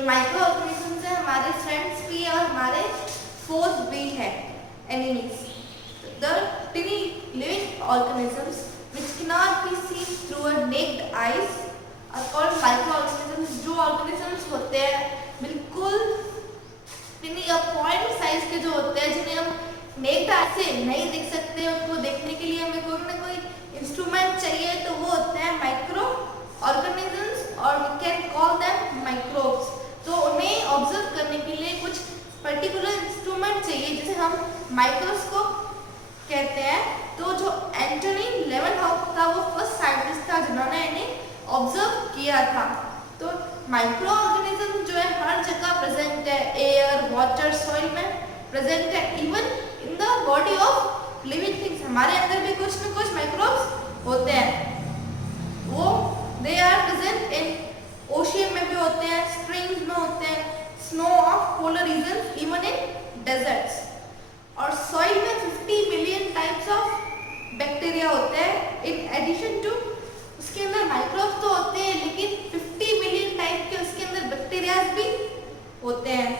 जो micro organisms है हमारे फ्रेंड्स भी है और हमारे फोर्स भी है, enemies. The tiny living organisms which cannot be seen through a naked eyes are called microorganisms। जो organisms होते हैं बिल्कुल tiny पॉइंट साइज के जो होते हैं, जिन्हें हम नेक्ड आई से नहीं देख सकते, उनको देखने के लिए हमें कोई ना कोई इंस्ट्रूमेंट चाहिए, तो वो होते हैं माइक्रो ऑर्गेनिजम्स और we can call them microbes. तो उन्हें ऑब्जर्व करने के लिए कुछ पर्टिकुलर इंस्ट्रूमेंट चाहिए जिसे हम माइक्रोस्कोप कहते हैं। तो जो एंटनी लेवनहॉक था वो फर्स्ट साइंटिस्ट था जिन्होंने इन्हें ऑब्जर्व किया था। तो माइक्रो ऑर्गेनिज्म जो है हर जगह प्रेजेंट है, एयर, वाटर, सॉइल में प्रेजेंट है, even in the body of living things. हमारे अंदर भी कुछ न कुछ माइक्रोब्स होते हैं, वो they are present in ocean में भी होते हैं, स्प्रिंग्स में होते हैं, snow of polar region, even in deserts. और सॉइल में 50 मिलियन टाइप्स ऑफ बैक्टीरिया होते हैं। इन एडिशन टू उसके अंदर माइक्रोब्स तो होते हैं, लेकिन 50 मिलियन टाइप के उसके अंदर बैक्टीरियाज भी होते हैं।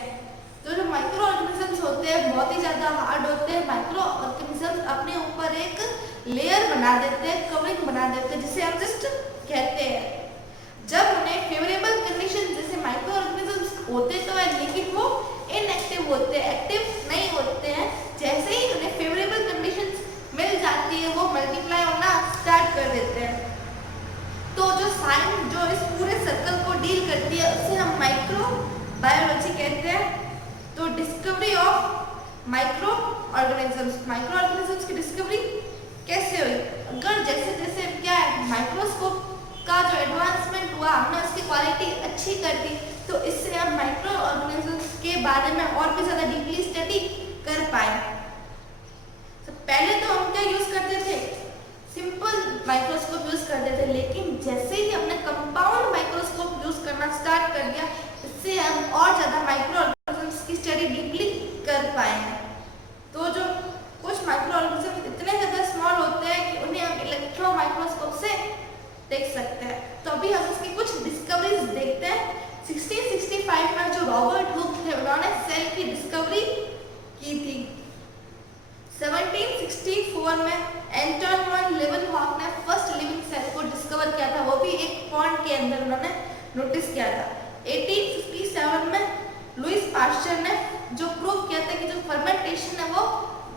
तो जो माइक्रो ऑर्गेनिजम्स होते हैं बहुत ही ज़्यादा हार्ड होते हैं। माइक्रो ऑर्गेनिजम्स अपने ऊपर एक लेयर बना देते हैं, कवरिंग बना देते हैं, जिसे हम जस्ट कहते हैं। जब उन्हें फेवरेबल कंडीशन, जैसे माइक्रो ऑर्गेनिजम्स होते तो है लेकिन वो इनएक्टिव होते हैं, एक्टिव नहीं होते हैं। जैसे ही उन्हें फेवरेबल कंडीशंस मिल जाती है वो मल्टीप्लाई होना स्टार्ट कर देते हैं। तो जो साइंस जो इस पूरे सर्कल को डील करती है उसे हम माइक्रो बायोलॉजी कहते हैं। तो डिस्कवरी ऑफ माइक्रो ऑर्गेनिजम्स की डिस्कवरी कैसे हुई? अगर जैसे जैसे क्या है माइक्रोस्कोप का जो एडवांसमेंट हुआ, हमने उसकी क्वालिटी अच्छी कर दी, तो इससे हम माइक्रो ऑर्गेनिजम्स के बारे में और भी ज़्यादा डीपली स्टडी कर पाए। तो पहले तो हम क्या यूज़ करते थे, सिंपल माइक्रोस्कोप यूज़ करते थे, लेकिन जैसे ही हमने कंपाउंड माइक्रोस्कोप यूज़ करना स्टार्ट कर दिया, इससे हम और ज़्यादा माइक्रो ऑर्गेनिजम्स की स्टडी डीपली कर पाए हैं। तो जो कुछ माइक्रो ऑर्गेनिजम्स इतने ज़्यादा स्मॉल होते हैं कि उन्हें हम इलेक्ट्रॉन माइक्रोस्कोप से देख सकते हैं। तो अभी हम इसकी कुछ डिस्कवरीज देखते हैं। 1665 में जो रॉबर्ट हुक थे उन्होंने सेल की डिस्कवरी की थी। 1764 में एंटन वन लेवनहॉक ने फर्स्ट लिविंग सेल को डिस्कवर किया था, वो भी एक पॉन्ड के अंदर उन्होंने नोटिस किया था। 1857 में लुइस पास्चर ने जो प्रूव किया था कि जो फर्मेंटेशन है वो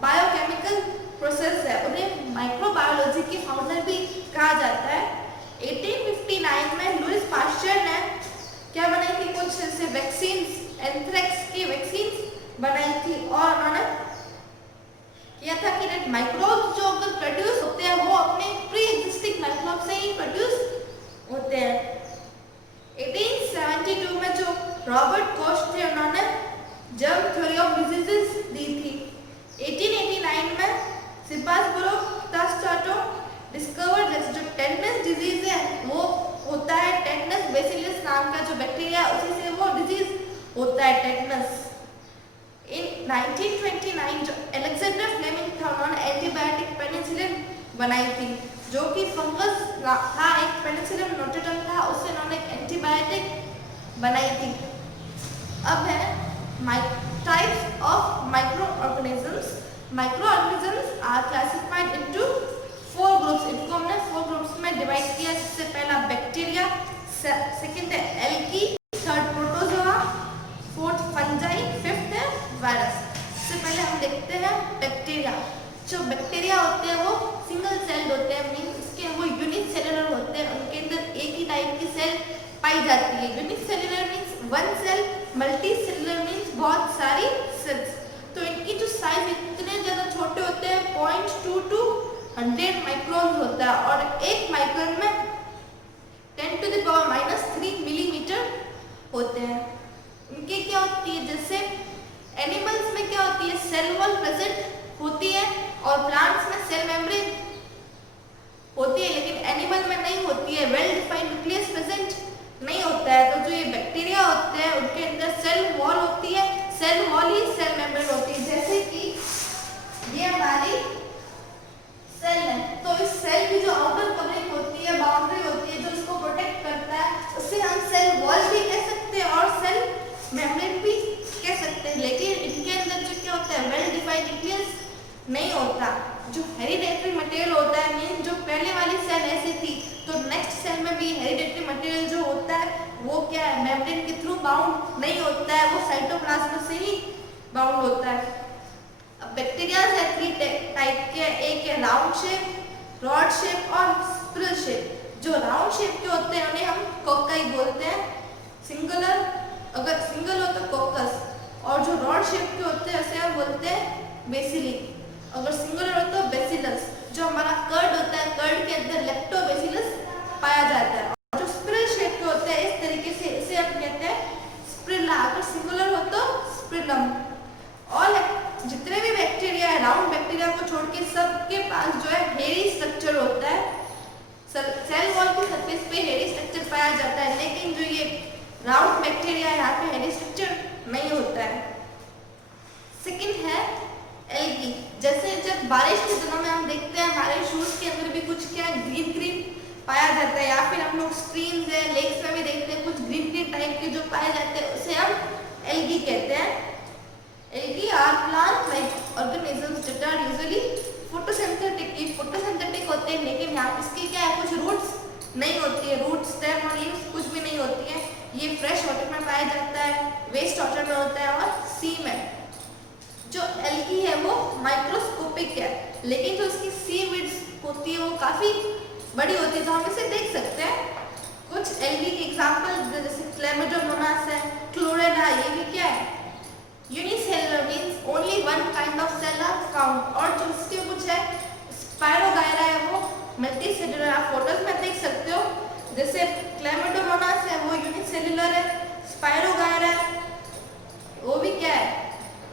बायोकेमिकल प्रोसेस है, उन्हें माइक्रोबायोलॉजी के फाउंडर भी कहा जाता है। 1859 में लुइस पास्चर ने क्या बनाई थी, कुछ ऐसे वैक्सीन्स, एंथ्रेक्स की वैक्सीन्स बनाई थी, और उन्होंने किया था कि माइक्रोब्स जो अगर प्रोड्यूस होते हैं वो अपने प्री एग्जिस्टिंग माइक्रोब से ही प्रोड्यूस होते हैं। 1872 में जो रॉबर्ट कोच थे उन्होंने जर्म थ्योरी ऑफ डिजीजेस दी थी। 1889 में सिपासबरो तास्टाटो डिस्कवर, जैसे जो टेटनस डिजीज है वो होता है, टेटनस बेसिलस नाम का जो बैक्टीरिया उसी से वो डिजीज होता है, टेटनस। इन 1929 जो अलेक्जेंडर फ्लेमिंग था उन्होंने एंटीबायोटिक पेनिसिलिन बनाई थी, जो कि फंगस था, एक पेनिसिलिन नोटेटम था, उससे उन्होंने एक एंटीबायोटिक बनाई थी। अब है types of micro organisms. Micro organisms are classified into 4 groups. इनको हमने 4 ग्रुप्स में डिवाइड किया। सबसे पहला बैक्टीरिया, सेकंड है algae, third protozoa, fourth fungi, fifth है वायरस। सबसे पहले हम देखते हैं बैक्टीरिया। जो बैक्टीरिया होते हैं वो सिंगल सेल्ड होते हैं, मींस इसके वो यूनिक सेलुलर होते हैं, उनके अंदर एक ही टाइप की सेल पाई जाती है। Unicellular means one cell, multicellular means बहुत सारी सेल्स। तो इनकी जो साइज इतने ज़्यादा छोटे होते हैं, 0.2 to 100 माइक्रोन होता है, और एक माइक्रोन में 10⁻³ मिलीमीटर होते हैं। इनके क्या होती है, जैसे एनिमल्स में क्या होती है, सेल वॉल प्रेजेंट होती है और प्लांट्स में सेल मेम्ब्रेन होती है, लेकिन एनिमल में नहीं होती है, वेल डिफाइंड न्यूक्लियस प्रेजेंट नहीं होता है। तो जो ये बैक्टीरिया होते हैं उनके अंदर सेल वॉल होती है, सेल वॉल ही सेल मेम्ब्रेन होती है। जैसे कि ये हमारी सेल है, तो इस सेल की जो आउटर कवरिंग होती है, बाउंड्री होती है जो इसको प्रोटेक्ट करता है, उससे हम क्या है, मेम्ब्रेन के थ्रू बाउंड नहीं होता है, वो साइटोप्लाज्म से ही बाउंड होता है। अब बैक्टीरिया है 3 टाइप के, एक है राउंड शेप, रॉड शेप और स्पिरल शेप। जो राउंड शेप के होते हैं उन्हें हम कोकाई बोलते हैं, सिंगुलर, अगर सिंगल हो तो कोकस, और जो रॉड शेप के होते हैं उसे हम बोलते हैं बेसिली, अगर सिंगुलर हो तो बेसिलस। जो हमारा कर्ड होता है, कर्ड के अंदर लैक्टोबैसिलस पाया जाता है। और जो स्पिरल शेप के होते हैं इस तरीके से, इसे हम कहते हैं स्पिरुला, अगर सिंगुलर हो तो स्पिरुलम। और जितने भी बैक्टीरिया है, राउंड बैक्टीरिया को छोड़ के सबके पास जो है हेयरी स्ट्रक्चर होता है, सेल वॉल की सरफेस पे हेयरी स्ट्रक्चर पाया जाता है, लेकिन जो ये राउंड बैक्टीरिया है यहाँ पे हेयरी स्ट्रक्चर नहीं होता है। सेकंड है एल्गी। जैसे जब बारिश के दिनों में हम देखते हैं हमारे शूज के अंदर भी कुछ क्या ग्रीन ग्रीन पाया जाता है, या फिर हम लोग स्ट्रीम्स है, लेक्स में भी देखते हैं कुछ ग्रीन ग्रीन टाइप के जो पाए जाते हैं, उसे हम एल्गी कहते हैं। Algae are plant like organisms that are usually photosynthetic. ये फोटोसिंथेटिक होते हैं, लेकिन यहाँ इसके क्या है, कुछ रूट्स नहीं होती है, रूट स्टेम और लीव्स कुछ भी नहीं होती है। ये फ्रेश वाटर में पाया जाता है, वेस्ट वाटर में होता है और सी में। जो एल्गी है वो माइक्रोस्कोपिक है, लेकिन जो उसकी सी विड्स होती है वो काफी बड़ी होती है, तो हम इसे देख सकते हैं। कुछ एल्गी के एग्जांपल जैसे क्लेमिडोमोनास है, क्लोरेला, ये भी क्या है, unicellular means only one kind of cell are found. और जो इसके कुछ है स्पायरोगायरा है वो मल्टीसेलुलर, आप फोटोज में देख सकते हो। जैसे क्लेमिडोमोनास है वो यूनिसेलुलर है, स्पायरोगायरा है वो भी क्या है,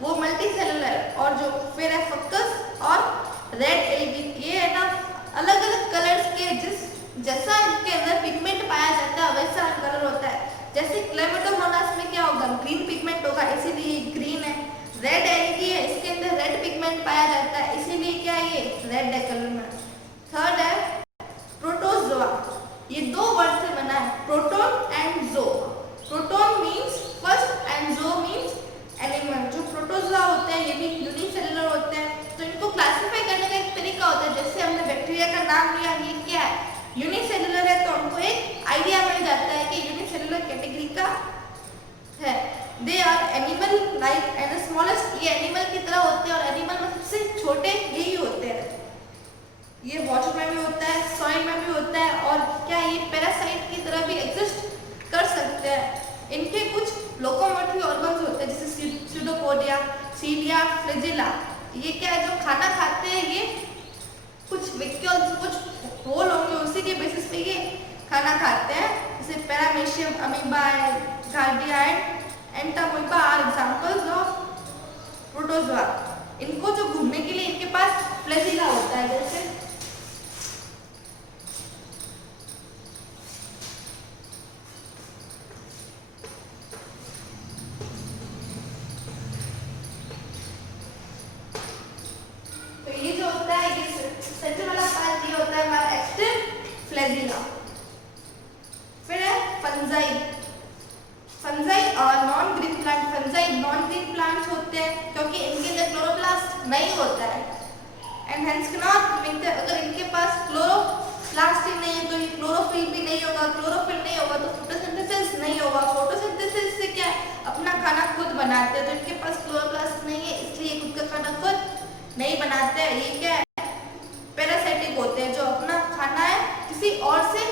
वो मल्टीसेलुलर। और जो फिर है फंगस और रेड एल्गी, ये है ना अलग अलग कलर्स के, जैसा इनके अंदर पिगमेंट पाया जाता है वैसा कलर होता है। जैसे क्लेमिडोमोनास में क्या होगा, ग्रीन पिगमेंट होगा, इसीलिए ग्रीन है। रेड एल्गी है, इसके अंदर रेड पिगमेंट पाया जाता है, इसीलिए क्या ये रेड है कलर में। थर्ड है प्रोटोजोआ। ये दो वर्ड से बना है, प्रोटोन एंड जो। प्रोटोन मींस फर्स्ट एंड जो मींस एनिमल। जो प्रोटोजोआ होते हैं ये भी यूनिसेलुलर होते हैं, तो इनको क्लासिफाई करने का एक तरीका होता है। जैसे हमने बैक्टीरिया का नाम लिया, ये क्या है, यूनिसेलुलर है, तो उनको एक आइडिया मिल जाता है कि यूनिसेलुलर कैटेगरी का है। They are animal like and smallest, ये एनिमल की तरह होते हैं और एनिमल में सबसे छोटे यही होते हैं। ये वाटर में भी होता है, सॉइल में भी होता है, और क्या ये पैरासाइट की तरह भी एग्जिस्ट कर सकते हैं। इनके कुछ लोकोमोटरी ऑर्गन्स होते हैं जैसे स्यूडोपोडिया, सीलिया, फ्लैजेला। ये क्या है, जो खाना खाते हैं ये कुछ वेक्यूल्स, कुछ होल होंगे, उसी के बेसिस पे ये खाना खाते हैं। जैसे paramecium, amoeba, giardia and entamoeba are examples of protozoa. इनको जो घूमने के लिए इनके पास फ्लैजिला होता है। जैसे तो ये जो होता है, ये सेंटर वाला पार्ट ये होता है हमारा एक्टिव फ्लैजिला। फिर है फंजाई। फंजाई और non green plant. Fungi non green plants होते हैं क्योंकि इनके अंदर क्लोरोप्लास्ट नहीं होता है, एंड हेंस कैनॉट मिलते। अगर इनके पास क्लोरोप्लास्ट ही नहीं है तो ये क्लोरोफिल भी नहीं होगा, क्लोरोफिल नहीं होगा तो फोटोसिंथेसिस नहीं होगा। फोटोसिंथेसिस से क्या अपना खाना खुद बनाते हैं, तो इनके पास क्लोरोप्लास्ट नहीं है, इसलिए खुद का खाना खुद नहीं बनाते हैं। ये क्या है, पैरासाइटिक होते हैं, जो अपना खाना है किसी और से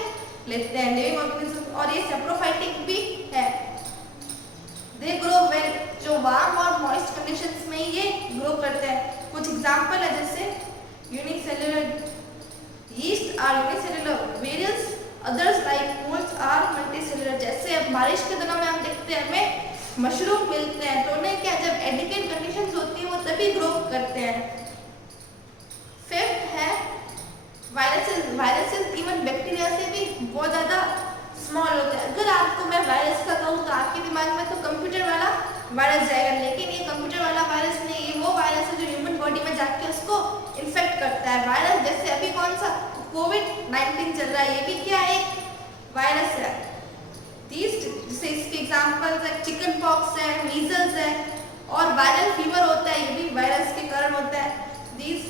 लेते हैं, लिविंग ऑर्गेनिज्म। और ये सैप्रोफाइटिक भी है। दे ग्रो वेल, जो वार्म और मॉइस्ट कंडीशंस में ये ग्रो करते हैं। कुछ एग्जांपल है जैसे unicellular yeast are unicellular, various others like moulds are multicellular. जैसे अब बारिश के दिनों में हम देखते हैं हमें मशरूम मिलते हैं, तो उन्हें क्या, जब एडिकेट कंडीशंस होती है वो तभी ग्रो करते हैं। फिफ्थ है वायरसेस। वायरसेस इवन बैक्टीरिया से भी बहुत ज़्यादा स्मॉल होते हैं। अगर आपको मैं वायरस का कहूँ तो आपके दिमाग में तो कंप्यूटर वाला वायरस जाएगा, लेकिन ये कंप्यूटर वाला वायरस नहीं, ये वो वायरस है जो ह्यूमन बॉडी में जाके उसको इन्फेक्ट करता है। वायरस जैसे अभी कौन सा कोविड-19 चल रहा है, ये भी क्या है, एक वायरस है। जैसे इसके एग्जाम्पल्स है चिकन पॉक्स है, मीजल्स है, और वायरल फीवर होता है, ये भी वायरस के कारण होता है। दीज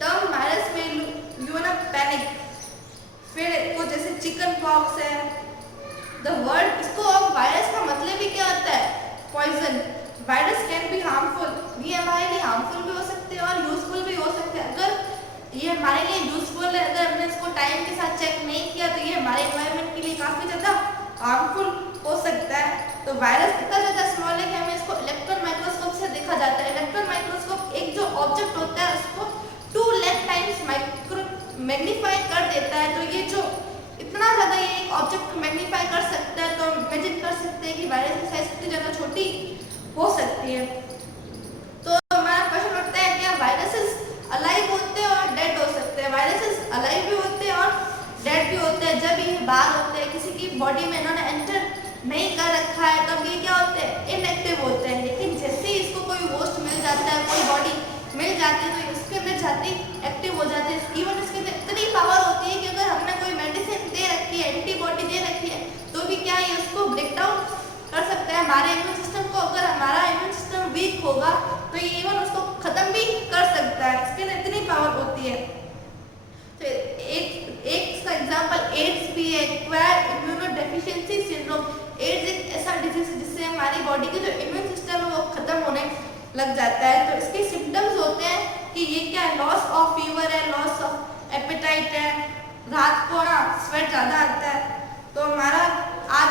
टर्म वायरस में यू ना पैनिक। फिर को जैसे चिकन पॉक्स है, the word poison. Virus can be harmful, ये हमारे लिए हार्मफुल भी हो सकते हैं और यूजफुल भी हो सकते हैं। अगर ये हमारे लिए यूजफुल है, अगर हमने इसको टाइम के साथ चेक नहीं किया तो ये हमारे एनवायरनमेंट के लिए काफ़ी ज़्यादा हार्मफुल हो सकता है। तो वायरस इतना ज़्यादा स्मॉल है कि हमें इसको इलेक्ट्रॉन माइक्रोस्कोप से देखा जाता है। इलेक्ट्रॉन माइक्रोस्कोप एक जो ऑब्जेक्ट होता है उसको 2 लाख टाइम्स माइक्रो मैग्नीफाई कर देता है। तो ये जो इतना ज़्यादा ये एक ऑब्जेक्ट को मैग्नीफाई कर सकता है, तो इमेजिन कर सकते हैं कि वायरस की साइज कितनी ज़्यादा छोटी हो सकती है। तो हमारा क्वेश्चन उठता है क्या वायरसेस अलाइव होते हैं और डेड हो सकते हैं? वायरसेस अलाइव भी होते हैं और डेड भी होते हैं। जब ये बाहर होते हैं, किसी की बॉडी में इन्होंने एंटर नहीं कर रखा है, तब ये क्या होते हैं? इनएक्टिव होते हैं। लेकिन जैसे ही इसको कोई होस्ट मिल जाता है, कोई बॉडी मिल जाती है, तो इसके अंदर जाते ही एक्टिव हो जाते हैं। इवन इसके अंदर इतनी पावर होती है कि अगर हमने कोई मेडिसिन दे रखी है, एंटीबॉडी दे रखी है, तो भी क्या ये उसको ब्रेक डाउन कर सकता है हमारे इम्यून सिस्टम को। अगर हमारा इम्यून सिस्टम वीक होगा तो ये इवन उसको खत्म भी कर सकता है, इसके अंदर इतनी पावर होती है। तो एक इसका एग्जांपल एड्स भी है, एक्वायर्ड इम्यूनोडेफिशिएंसी सिंड्रोम। एड्स एक ऐसा डिजीज है जिससे हमारी बॉडी का जो इम्यून सिस्टम है वो खत्म होने लग जाता है। तो इसके सिम्टम्स होते हैं कि ये क्या है, लॉस ऑफ फीवर है, लॉस ऑफ एपेटाइट है, रात को ना स्वेट ज़्यादा आता है। तो हमारा आज